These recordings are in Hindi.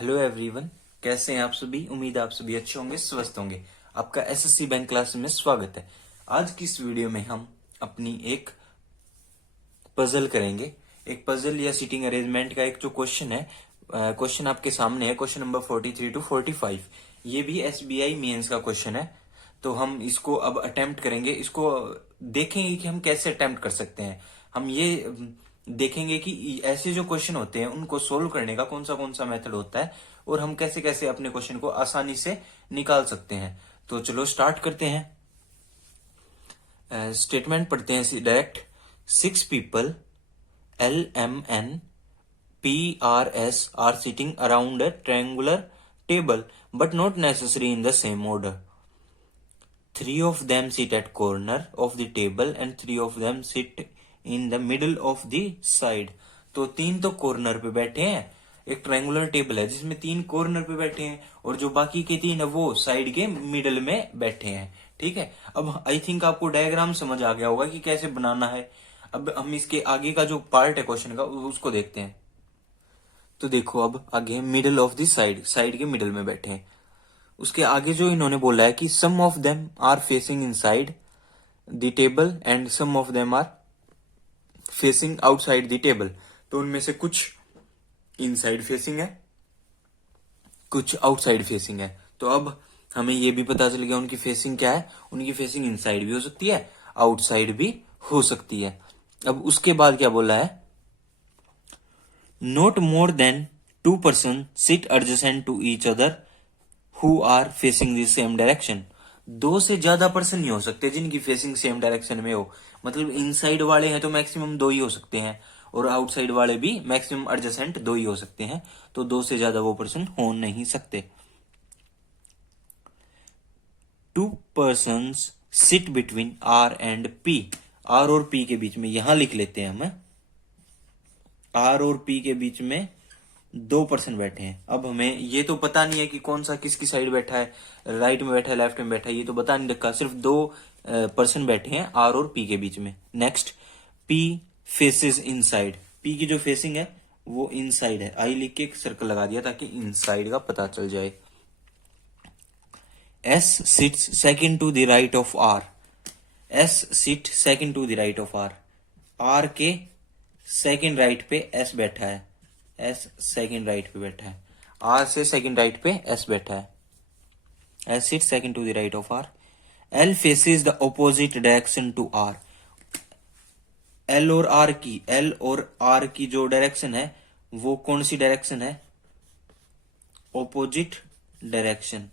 हेलो एवरीवन, कैसे हैं आप सभी। उम्मीद है आप सभी अच्छे होंगे, स्वस्थ होंगे। आपका एसएससी बैंक क्लास में स्वागत है। आज की इस वीडियो में हम अपनी एक पजल करेंगे। एक पजल या सीटिंग अरेंजमेंट का एक जो क्वेश्चन है, क्वेश्चन आपके सामने है, क्वेश्चन नंबर 43 to 45। ये भी एसबीआई मेंस का क्वेश्चन है। तो हम इसको अब अटेम्प्ट करेंगे, इसको देखेंगे कि हम कैसे अटेम्प्ट कर सकते हैं। हम ये देखेंगे कि ऐसे जो क्वेश्चन होते हैं उनको सोल्व करने का कौन सा मेथड होता है और हम कैसे कैसे अपने क्वेश्चन को आसानी से निकाल सकते हैं। तो चलो स्टार्ट करते हैं। स्टेटमेंट पढ़ते हैं direct. 6 people LMN PRS are sitting around a triangular table but not necessarily in the same order. 3 of them sit at corner of the table and 3 of them sit in the middle of the side. तो 3 तो कॉर्नर पे बैठे हैं। एक ट्रायंगुलर टेबल है जिसमें 3 कॉर्नर पे बैठे हैं और जो बाकी के 3 है वो साइड के मिडल में बैठे हैं। ठीक है, अब आई थिंक आपको डायग्राम समझ आ गया होगा कि कैसे बनाना है। अब हम इसके आगे का जो पार्ट है क्वेश्चन का उसको देखते हैं। तो देखो, अब आगे middle of the side, side के मिडल में बैठे हैं। उसके आगे जो इन्होंने बोला है कि some of them are facing inside the table and some of them are facing outside the table. तो उनमें से कुछ इनसाइड फेसिंग है, कुछ आउटसाइड फेसिंग है। तो अब हमें यह भी पता चल गया उनकी फेसिंग क्या है। उनकी फेसिंग इनसाइड भी हो सकती है, आउटसाइड भी हो सकती है। अब उसके बाद क्या बोला है, not more than 2 person sit adjacent to each other who are facing the same direction. 2 से ज्यादा पर्सन नहीं हो सकते जिनकी फेसिंग सेम डायरेक्शन में हो। मतलब इनसाइड वाले हैं तो मैक्सिमम 2 ही हो सकते हैं और आउटसाइड वाले भी मैक्सिमम एडजेसेंट 2 ही हो सकते हैं। तो 2 से ज्यादा वो पर्सन हो नहीं सकते। 2 persons sit between R and P. R और पी के बीच में, यहां लिख लेते हैं हम, आर और पी के बीच में 2 पर्सन बैठे हैं। अब हमें ये तो पता नहीं है कि कौन सा किसकी साइड बैठा है, राइट में बैठा है लेफ्ट में बैठा है, ये तो बता नहीं रखा। सिर्फ 2 पर्सन बैठे हैं आर और पी के बीच में। Next, P faces inside. P की जो फेसिंग है वो इनसाइड है। आई लिख के एक सर्कल लगा दिया ताकि इनसाइड का पता चल जाए। S sits second to the right of R. S sit second to the right of R. R के सेकंड राइट पे एस बैठा है। एस सेकंड राइट पे बैठा है। आर से सेकंड राइट पे एस बैठा है। S sit second to the right of R. L faces the opposite direction to R. L और आर की जो डायरेक्शन है वो कौन सी डायरेक्शन है, ऑपोजिट डायरेक्शन।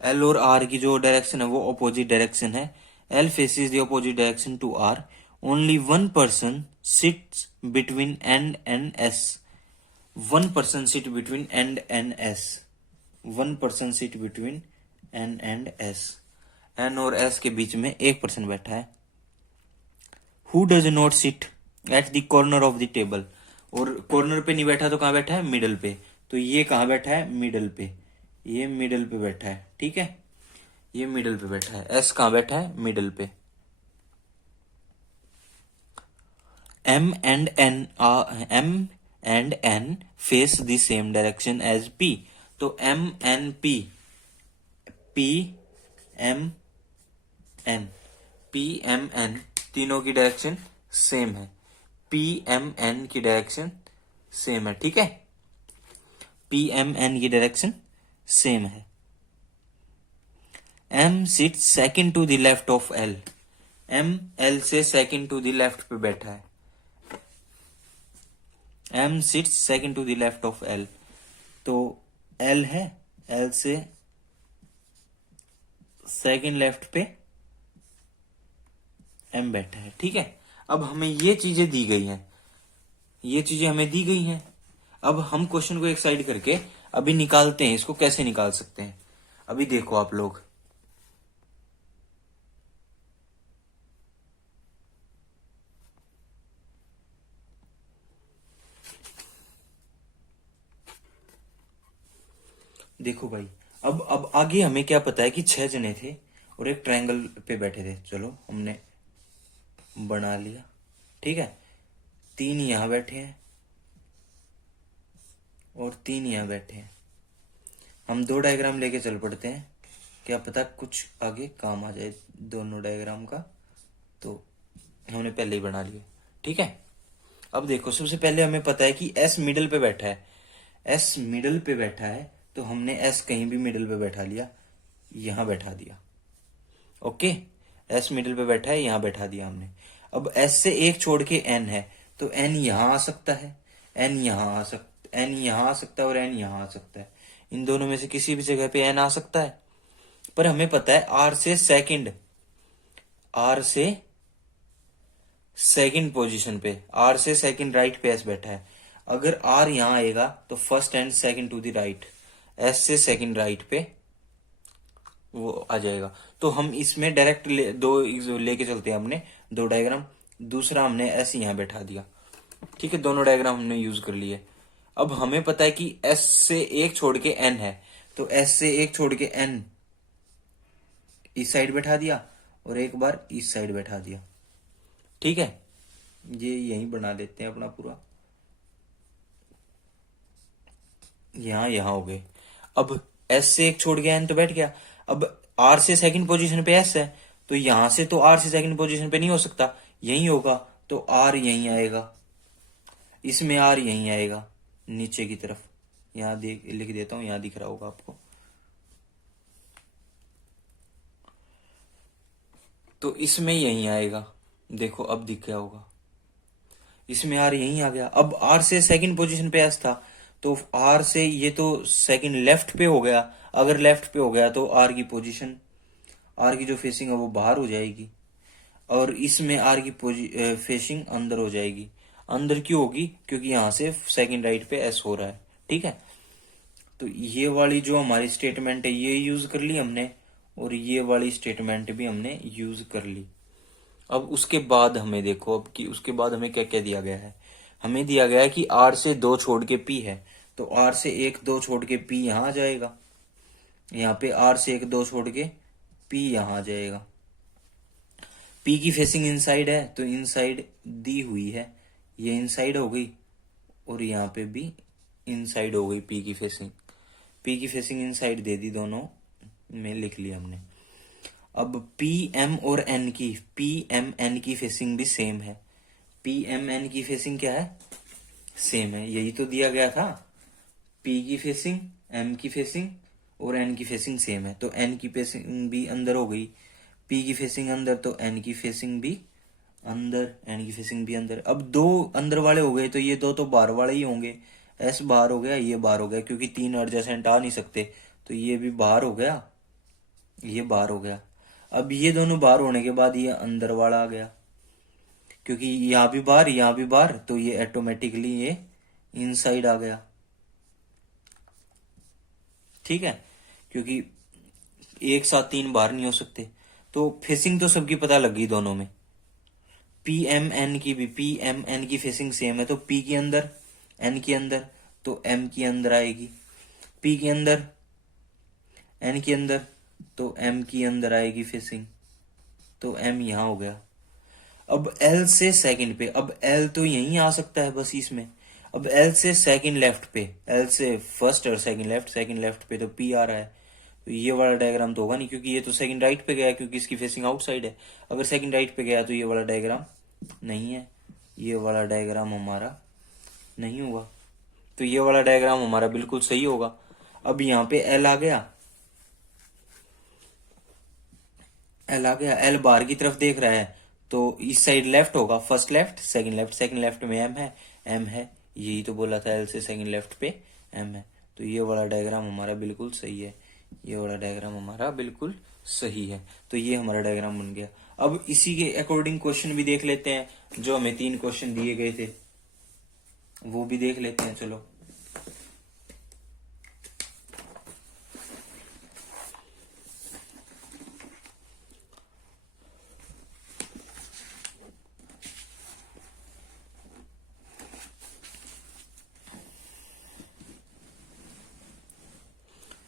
एल और आर की जो डायरेक्शन है वो ऑपोजिट डायरेक्शन है। L faces the opposite direction to R. Only 1 person sits between N and S. 1 person sit between N and S. 1 person sit between N and S. N और S के बीच में एक पर्सन बैठा है। Who does not sit at the corner of the table? और कॉर्नर पे नहीं बैठा तो कहां बैठा है, मिडल पे। तो ये कहां बैठा है, मिडल पे। ये मिडल पे बैठा है। ठीक है, ये मिडल पे बैठा है। एस कहां बैठा है, मिडल पे। M and N face the same direction as P. तो M N P M N तीनों की डायरेक्शन सेम है। P M N की डायरेक्शन सेम है। ठीक है, P M N की डायरेक्शन सेम है। M sits second to the left of L। M L से सेकंड टू द लेफ्ट पे बैठा है। M sits second to the left of L। तो L है, L से सेकंड लेफ्ट पे M बैठा है। ठीक है, अब हमें ये चीजें दी गई हैं, ये चीजें हमें दी गई हैं। अब हम क्वेश्चन को एक साइड करके अभी निकालते हैं, इसको कैसे निकाल सकते हैं। अभी देखो आप लोग, देखो भाई, अब आगे हमें क्या पता है कि 6 जने थे और एक ट्रायंगल पे बैठे थे। चलो हमने बना लिया। ठीक है, 3 यहां बैठे हैं, और 3 यहाँ बैठे हैं। हम 2 डायग्राम लेके चल पड़ते हैं, क्या पता कुछ आगे काम आ जाए दोनों डायग्राम का। तो हमने पहले ही बना लिया, ठीक है। अब देखो, सबसे पहले हमें पता है कि एस मिडल पे बैठा है। एस मिडल पे बैठा है तो हमने एस कहीं भी मिडल पे बैठा लिया, यहां बैठा दिया। ओके, एस मिडल पे बैठा है, यहां बैठा दिया हमने। अब एस से एक छोड़ के एन है, तो एन यहां आ सकता है, एन यहां आ सकता, एन यहां आ सकता है और एन यहां आ सकता है। इन दोनों में से किसी भी जगह पे एन आ सकता है। पर हमें पता है आर से सेकंड पोजीशन पे, आर से सेकंड राइट पे एस बैठा है। अगर आर यहां आएगा तो first and second to the right, S से सेकंड राइट पे वो आ जाएगा। तो हम इसमें डायरेक्ट दो लेके चलते हैं, हमने 2 डायग्राम। दूसरा हमने एस यहां बैठा दिया, ठीक है। दोनों डायग्राम हमने यूज कर लिए। अब हमें पता है कि एस से एक छोड़ के एन है, तो एस से एक छोड़ के एन इस साइड बैठा दिया और एक बार इस साइड बैठा दिया, ठीक है। ये यहीं बना देते हैं अपना पूरा, यहां हो गए। अब एस से एक छोड़ गया एन तो बैठ गया। अब आर से सेकंड पोजीशन पे एस है, तो यहां से तो आर से सेकंड पोजीशन पे नहीं हो सकता, यही होगा। तो आर यहीं आएगा, इसमें आर यहीं आएगा नीचे की तरफ। यहां देख लिख देता हूं, यहां दिख रहा होगा आपको। तो इसमें यहीं आएगा, देखो अब दिख गया होगा, इसमें आर यहीं आ गया। अब आर से सेकंड पोजीशन पे एस था, तो आर से ये तो सेकंड लेफ्ट पे हो गया। अगर लेफ्ट पे हो गया तो आर की पोजीशन, आर की जो फेसिंग है वो बाहर हो जाएगी, और इसमें आर की फेसिंग अंदर हो जाएगी। अंदर क्यों होगी? क्योंकि यहां से सेकंड राइट पे एस हो रहा है, ठीक है। तो ये वाली जो हमारी स्टेटमेंट है ये यूज कर ली हमने, और ये वाली स्टेटमेंट भी हमने यूज कर ली। अब उसके बाद हमें देखो, अब कि उसके बाद हमें क्या क्या दिया गया है। हमें दिया गया है कि आर से 2 छोड़ के पी है, तो आर से 1 2 छोड़ के पी यहां आ जाएगा। यहाँ पे आर से 1 2 छोड़ के पी यहां आ जाएगा। पी की फेसिंग इनसाइड है, तो इनसाइड दी हुई है, ये इनसाइड हो गई, और यहाँ पे भी इनसाइड हो गई पी की फेसिंग। पी की फेसिंग इनसाइड दे दी, दोनों में लिख लिया हमने। अब पी एम और एन की, पी एम एन की फेसिंग भी सेम है। पी एम एन की फेसिंग क्या है? सेम है, यही तो दिया गया था। पी की फेसिंग, एम की फेसिंग और एन की फेसिंग सेम है, तो एन की फेसिंग भी अंदर हो गई, पी की फेसिंग अंदर, तो एन की फेसिंग भी अंदर, एन की फेसिंग भी अंदर। अब 2 अंदर वाले हो गए, तो ये 2 तो बाहर वाले ही होंगे। एस बाहर हो गया, ये बाहर हो गया, क्योंकि 3 एडजेसेंट आ नहीं सकते, तो ये भी बाहर हो गया, ये बाहर हो गया। अब ये दोनों बाहर होने के बाद ये अंदर वाला आ गया, क्योंकि यहां भी बाहर यहां भी बाहर, तो ये ऑटोमेटिकली ये इनसाइड आ गया, ठीक है। क्योंकि एक साथ 3 बाहर नहीं हो सकते। तो फेसिंग तो सबकी पता लग गई दोनों में। पी एम एन की भी, पी एम एन की फेसिंग सेम है, तो पी के अंदर, एन के अंदर, तो एम के अंदर आएगी। पी के अंदर, एन के अंदर, तो एम की अंदर आएगी फेसिंग, तो एम यहां हो गया। अब एल से सेकंड पे, अब एल तो यहीं आ सकता है बस इसमें। अब एल से सेकंड लेफ्ट पे, एल से फर्स्ट और सेकंड लेफ्ट पे तो पी आ रहा है, तो ये वाला डायग्राम तो होगा नहीं, क्योंकि ये तो सेकंड राइट पे गया, क्योंकि इसकी फेसिंग आउटसाइड है। अगर सेकंड राइट पे गया तो ये वाला डायग्राम नहीं है, ये वाला डायग्राम हमारा नहीं होगा, तो ये वाला डायग्राम हमारा बिल्कुल सही होगा। अब यहाँ पे एल आ गया, एल आ गया, एल बाहर की तरफ देख रहा है, तो इस साइड लेफ्ट होगा, फर्स्ट लेफ्ट, सेकंड लेफ्ट में एम है, एम है, यही तो बोला था, एल से सेकंड लेफ्ट पे एम है, तो ये वाला डायग्राम हमारा बिल्कुल सही है, ये वाला डायग्राम हमारा बिल्कुल सही है। तो ये हमारा डायग्राम बन गया। अब इसी के अकॉर्डिंग क्वेश्चन भी देख लेते हैं, जो हमें 3 क्वेश्चन दिए गए थे वो भी देख लेते हैं, चलो।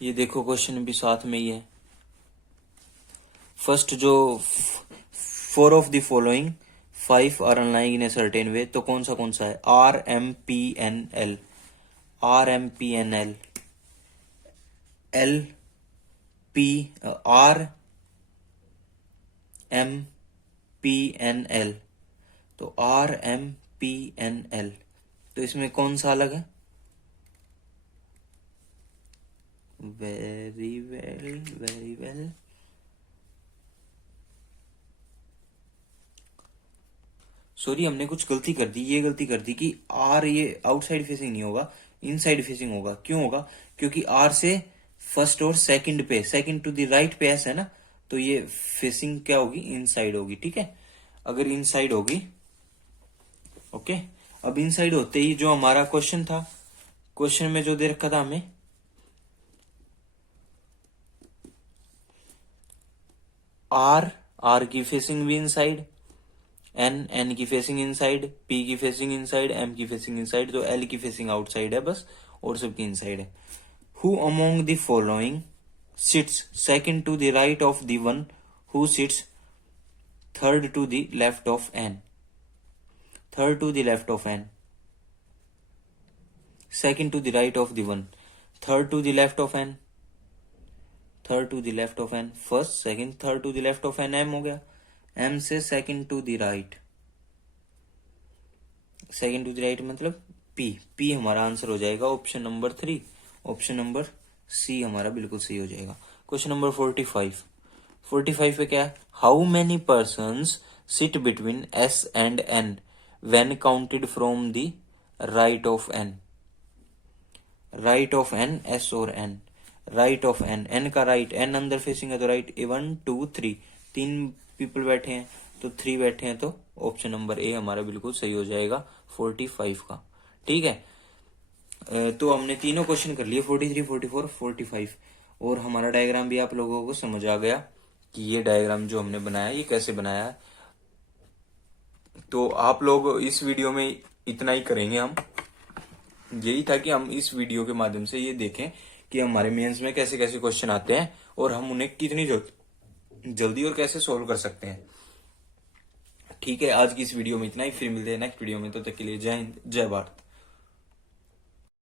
ये देखो क्वेश्चन भी साथ में ही है। फर्स्ट जो 4 of the following 5 are aligning in a certain way, तो कौन सा है? R M P N L, RMPNL, RMPNL, तो RMPNL, तो इसमें कौन सा अलग है? Very well, very well. Sorry, हमने कुछ गलती कर दी, ये गलती कर दी कि आर ये आउटसाइड फेसिंग नहीं होगा, इनसाइड फेसिंग होगा। क्यों होगा? क्योंकि आर से फर्स्ट और सेकंड पे, सेकंड टू द राइट पे एस है ना, तो ये फेसिंग क्या होगी? इनसाइड होगी। ठीक है, अगर इनसाइड होगी, ओके। अब इनसाइड होते ही जो हमारा क्वेश्चन था, क्वेश्चन में जो दे रखा था हमें, आर की फेसिंग भी इनसाइड, एन की फेसिंग इनसाइड, पी की फेसिंग इनसाइड, एम की फेसिंग इनसाइड, तो एल की फेसिंग आउटसाइड है बस, और सबकी इनसाइड है। Who among the following sits second to the right of the one who sits third to the left of N? Third to the left of N, second to the right of the one, third to the left of N, third to the left of N, first second third to the left of N, M हो गया। एम से second to the right, second to the right मतलब पी, पी हमारा आंसर हो जाएगा option number 3, option number C हमारा बिल्कुल सही हो जाएगा। क्वेश्चन नंबर 45, 45 पे क्या है? How many persons sit between S and N when counted from the right of N? Right of N, S और N, right of N, N का राइट, एन अंदर फेसिंग है तो राइट 1 2 3, 3 पीपल बैठे हैं तो 3 बैठे हैं, तो ऑप्शन नंबर ए हमारा बिल्कुल सही हो जाएगा 45 का। ठीक है, तो हमने तीनों क्वेश्चन कर लिए, 43, 44, 45, और हमारा डायग्राम भी आप लोगों को समझ आ गया कि ये डायग्राम जो हमने बनाया ये कैसे बनाया है। तो आप लोग इस वीडियो में इतना ही करेंगे हम, यही था कि हम इस वीडियो के माध्यम से ये देखें कि हमारे मेंस में कैसे कैसे क्वेश्चन आते हैं और हम उन्हें कितनी जल्दी और कैसे सोल्व कर सकते हैं। ठीक है, आज की इस वीडियो में इतना ही, फिर मिलते हैं नेक्स्ट वीडियो में, तो तक के लिए जय हिंद, जय भारत।